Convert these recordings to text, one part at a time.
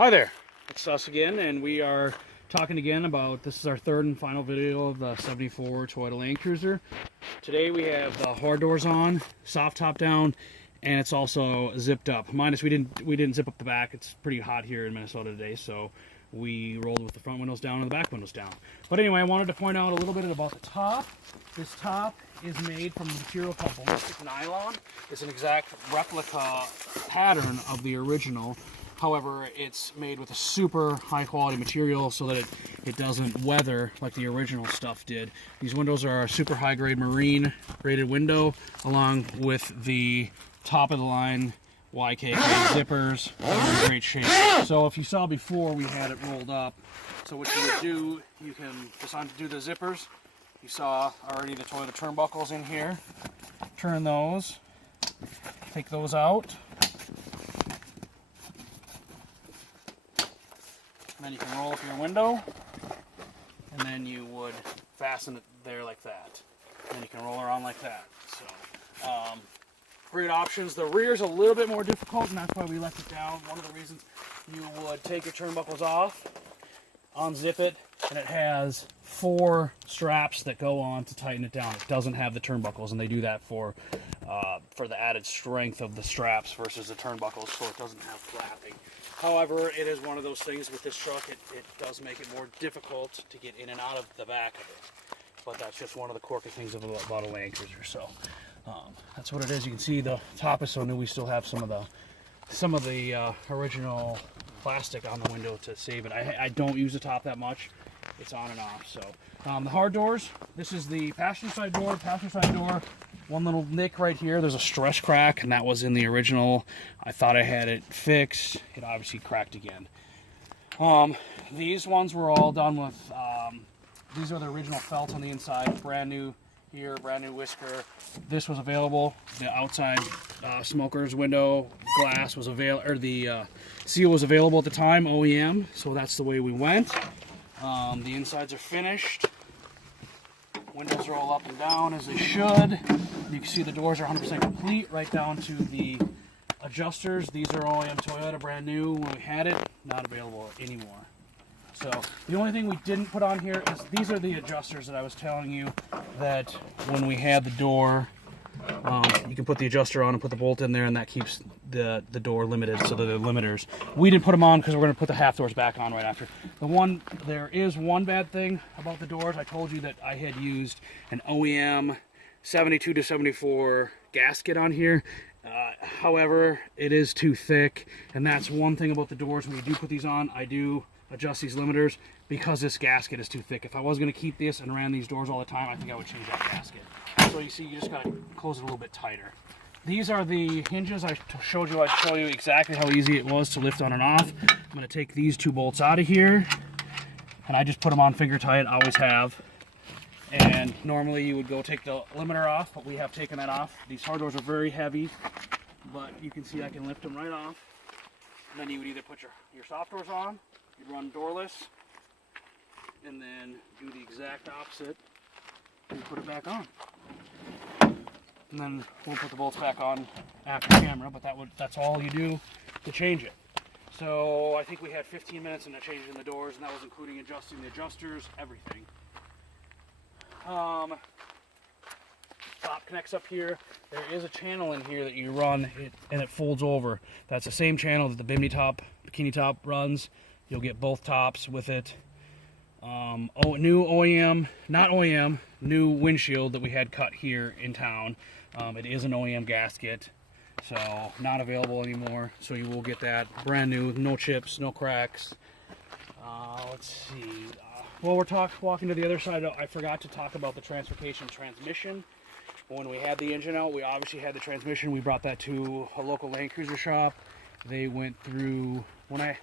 Hi there, it's us again, and we are talking again about, this is our third and final video of the 74 Toyota Land Cruiser. Today we have the hard doors on, soft top down, and it's also zipped up. Minus we didn't zip up the back. It's pretty hot here in Minnesota today, so we rolled with the front windows down and the back windows down. But anyway, I wanted to point out a little bit about the top. This top is made from a material called ballistic nylon. It's an exact replica pattern of the original. However, it's made with a super high quality material so that it doesn't weather like the original stuff did. These windows are a super high grade marine graded window, along with the top of the line YKK zippers. They're in great shape. So if you saw before, we had it rolled up. So what you would do, you can decide to do the zippers. You saw already the Toyota turnbuckles in here. Turn those, take those out. And then you can roll up your window, and then you would fasten it there like that. And then you can roll around like that. So, great options. The rear's a little bit more difficult, and that's why we left it down. One of the reasons, you would take your turnbuckles off, unzip it, and it has 4 straps that go on to tighten it down. It doesn't have the turnbuckles, and they do that for the added strength of the straps versus the turnbuckles, so it doesn't have flapping. However, it is one of those things with this truck, it does make it more difficult to get in and out of the back of it. But that's just one of the quirky things about a Land Cruiser. So that's what it is. You can see the top is so new. We still have some of the original plastic on the window to save it. I don't use the top that much. It's on and off. So the hard doors, this is the passenger side door. One little nick right here. There's a stress crack, and that was in the original. I thought I had it fixed. It obviously cracked again. These ones were all done with, these are the original felt on the inside. Brand new here, brand new whisker. This was available. The outside smoker's window glass was available, or the seal was available at the time, OEM. So that's the way we went. The insides are finished. Windows roll up and down as they should. You can see the doors are 100% complete, right down to the adjusters. These are OEM Toyota, brand new when we had it, not available anymore. So the only thing we didn't put on here is these are the adjusters that I was telling you that when we had the door, you can put the adjuster on and put the bolt in there, and that keeps the door limited, so they're the limiters. We didn't put them on because we're going to put the half doors back on right after. There is one bad thing about the doors. I told you that I had used an OEM 72 to 74 gasket on here. However, it is too thick, and that's one thing about the doors. When you do put these on, I do adjust these limiters because this gasket is too thick. If I was going to keep this and ran these doors all the time, I think I would change that gasket. So you see, you just got to close it a little bit tighter. These are the hinges I showed you. I'd show you exactly how easy it was to lift on and off. I'm going to take these 2 bolts out of here, and I just put them on finger tight, always have. And normally you would go take the limiter off, but we have taken that off. These hard doors are very heavy, but you can see I can lift them right off. And then you would either put your soft doors on, you'd run doorless, and then do the exact opposite and put it back on. And then we'll put the bolts back on after camera, but that's all you do to change it. So I think we had 15 minutes into changing the doors, and that was including adjusting the adjusters, everything. Top connects up here. There is a channel in here that you run it, and it folds over. That's the same channel that the Bikini Top runs. You'll get both tops with it. New OEM, not OEM, new windshield that we had cut here in town. It is an OEM gasket, so not available anymore. So you will get that brand new, no chips, no cracks. Let's see. While we're walking to the other side, I forgot to talk about the transmission. When we had the engine out, we obviously had the transmission. We brought that to a local Land Cruiser shop. They went through, a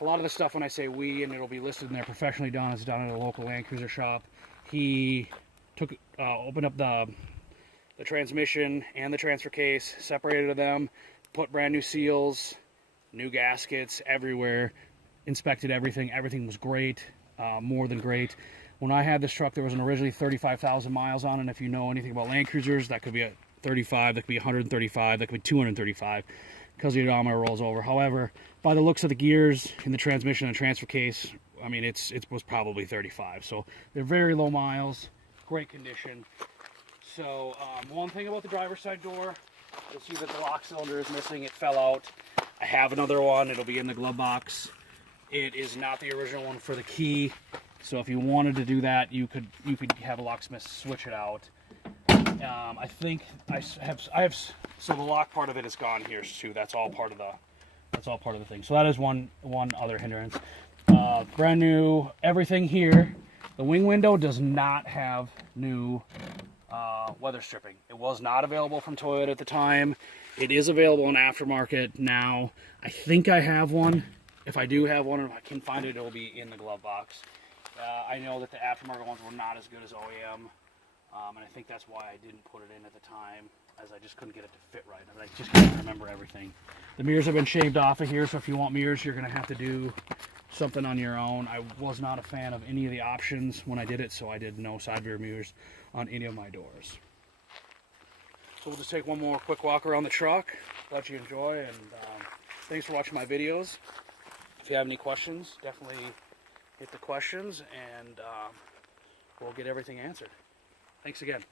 lot of the stuff when I say we, and it'll be listed in there, professionally done, is done at a local Land Cruiser shop. He opened up the transmission and the transfer case, separated them, put brand new seals, new gaskets everywhere, inspected everything. Everything was great. More than great. When I had this truck, there was originally 35,000 miles on it, and if you know anything about Land Cruisers, that could be a 35, that could be 135, that could be 235. because the odometer rolls over. However, by the looks of the gears in the transmission and transfer case, I mean, it was probably 35. So they're very low miles, great condition. So one thing about the driver's side door, you'll see that the lock cylinder is missing. It fell out. I have another one. It'll be in the glove box. It is not the original one for the key. So if you wanted to do that, you could have a locksmith switch it out. I think I have so the lock part of it is gone here too. That's all part of the thing. So that is one other hindrance. Brand new everything here. The wing window does not have new weather stripping. It was not available from Toyota at the time. It is available in aftermarket now. I think I have one. If I do have one, if I can find it, it'll be in the glove box. I know that the aftermarket ones were not as good as OEM. And I think that's why I didn't put it in at the time, as I just couldn't get it to fit right. I just can't remember everything. The mirrors have been shaved off of here, so if you want mirrors, you're going to have to do something on your own. I was not a fan of any of the options when I did it, so I did no side view mirrors on any of my doors. So we'll just take one more quick walk around the truck, let you enjoy, and thanks for watching my videos. If you have any questions, definitely hit the questions, and we'll get everything answered. Thanks again.